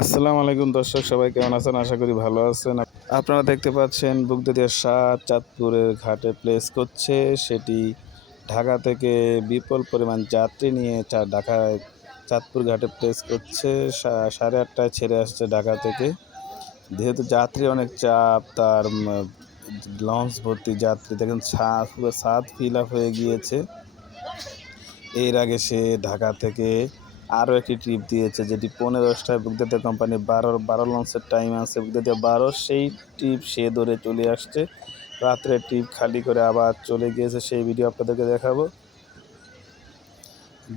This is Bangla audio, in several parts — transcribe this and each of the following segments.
আসসালামু আলাইকুম দর্শক, সবাই কেমন আছেন? আশা করি ভালো আছেন। আপনারা দেখতে পাচ্ছেন বুকদাদিয়া ৭ চাঁদপুরের ঘাটে প্লেস করছে। সেটি ঢাকা থেকে বিপুল পরিমাণ যাত্রী নিয়ে ঢাকায় চাঁদপুর ঘাটে প্লেস করছে। 8:30টায় ছেড়ে আসছে ঢাকা থেকে। যেহেতু যাত্রী অনেক চাপ, তার লঞ্চ ভর্তি যাত্রী, দেখেন পুরো ছাদ ফিল আপ হয়ে গিয়েছে। এর আগে সে ঢাকা থেকে আরও একটি ট্রিপ দিয়েছে, যেটি 15টায় বুকদাদিয়া কোম্পানি 12 লঞ্চের টাইম আছে, বুকদাদিয়া 12, সেই ট্রিপ সে ধরে চলে আসছে। রাত্রে ট্রিপ খালি করে আবার চলে গিয়েছে, সেই ভিডিও আপনাদেরকে দেখাবো।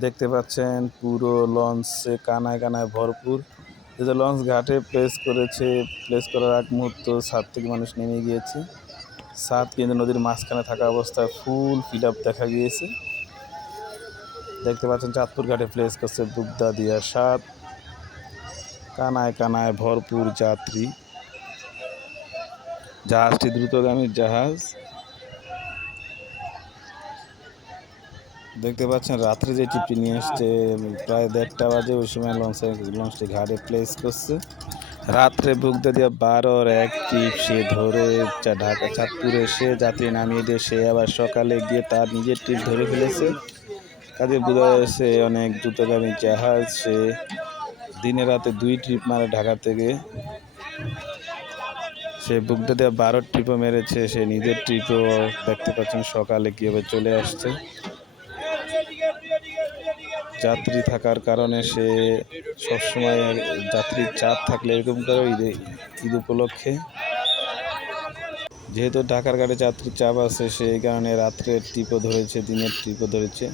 দেখতে পাচ্ছেন পুরো লঞ্চে কানায় কানায় ভরপুর। যেহেতু লঞ্চ ঘাটে প্লেস করেছে, প্লেস করার আগ মুহূর্ত ছাদ থেকে মানুষ নেমে গিয়েছে। ছাদ কিন্তু নদীর মাঝখানে থাকা অবস্থায় ফুল ফিল আপ দেখা গিয়েছে। দেখতে পাচ্ছেন চাঁদপুর ঘাটে প্লেস করছে বুকদাদিয়া ৭, কানায় কানায় ভরপুর যাত্রী। জাহাজটি দ্রুতগামী জাহাজ। দেখতে পাচ্ছেন রাত্রে যে ট্রিপটি নিয়ে আসছে, প্রায় 1:30টা বাজে, ওই সময় লঞ্চটি ঘাটে প্লেস করছে। রাত্রে বুকদাদিয়া 12-র এক ট্রিপ সে ধরে ঢাকা চাঁদপুরে এসে যাত্রী নামিয়ে দিয়ে সে আবার সকালে গিয়ে তার নিজের ট্রিপ ধরে ফেলেছে। কাজে বোঝা যাচ্ছে অনেক দ্রুতগামী জাহাজ। সে দিনে রাতে 2 ট্রিপ মারে ঢাকা থেকে। সে বুকদাদিয়া 12 ট্রিপও মেরেছে, সে নিজের ট্রিপও দেখতে পাচ্ছেন সকালে কীভাবে চলে আসছে। যাত্রী থাকার কারণে সে সবসময়, যাত্রীর চাপ থাকলে এরকম করে ঈদ উপলক্ষে, যেহেতু ঢাকার ঘাটে যাত্রীর চাপ আছে, সেই কারণে রাত্রের ট্রিপও ধরেছে, দিনের ট্রিপও ধরেছে।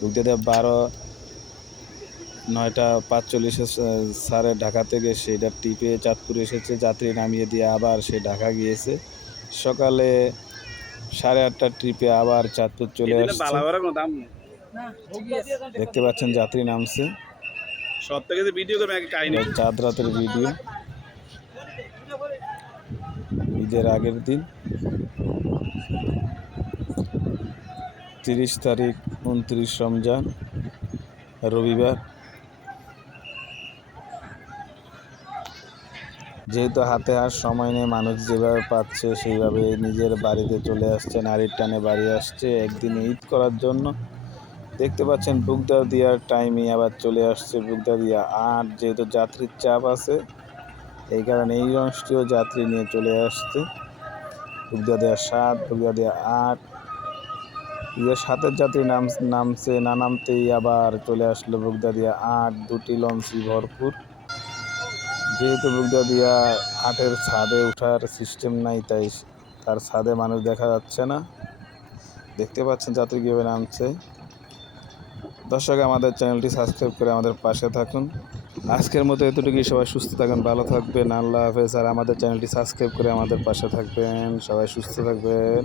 বুকদাদিয়া 12 9:45 সারে ঢাকা থেকে সেটা ট্রিপে চাঁদপুরে এসেছে, যাত্রী নামিয়ে দিয়ে আবার সে ঢাকা গিয়েছে। সকালে 8:30টার ট্রিপে আবার চাঁদপুর চলে আসছে। দেখতে পাচ্ছেন যাত্রী নামছে। চাঁদ রাতের ভিডিও, ঈদের আগের দিন, 30 তারিখ 29 রমজান, রবিবার। যেহেতু হাতে আর সময় নেই, মানুষ যেভাবে পাচ্ছে সেইভাবে নিজের বাড়িতে চলে আসছে, নারীর টানে বাড়ি আসছে একদিনে ঈদ করার জন্য। দেখতে পাচ্ছেন বুকদাদিয়ার টাইমে আবার চলে আসছে বুকদাদিয়া 8, যেহেতু যাত্রীর চাপ আছে এই কারণে এই লঞ্চটিও যাত্রী নিয়ে চলে আসছে। বুকদাদিয়া 7, বুকদাদিয়া 8, 7-এর যাত্রী নামছে, না নামতেই আবার চলে আসলো বুকদাদিয়া 8, 2টি লঞ্চই ভরপুর। যেহেতু বুকদাদিয়া 8-এর ছাদে ওঠার সিস্টেম নাই, তাই তার ছাদে মানুষ দেখা যাচ্ছে না। দেখতে পাচ্ছেন যাত্রী কীভাবে নামছে। দর্শক, আমাদের চ্যানেলটি সাবস্ক্রাইব করে আমাদের পাশে থাকুন। আজকের মতো এতটুকুই। সবাই সুস্থ থাকুন, ভালো থাকবেন, আল্লাহ হাফেজ। আর আমাদের চ্যানেলটি সাবস্ক্রাইব করে আমাদের পাশে থাকবেন। সবাই সুস্থ থাকবেন।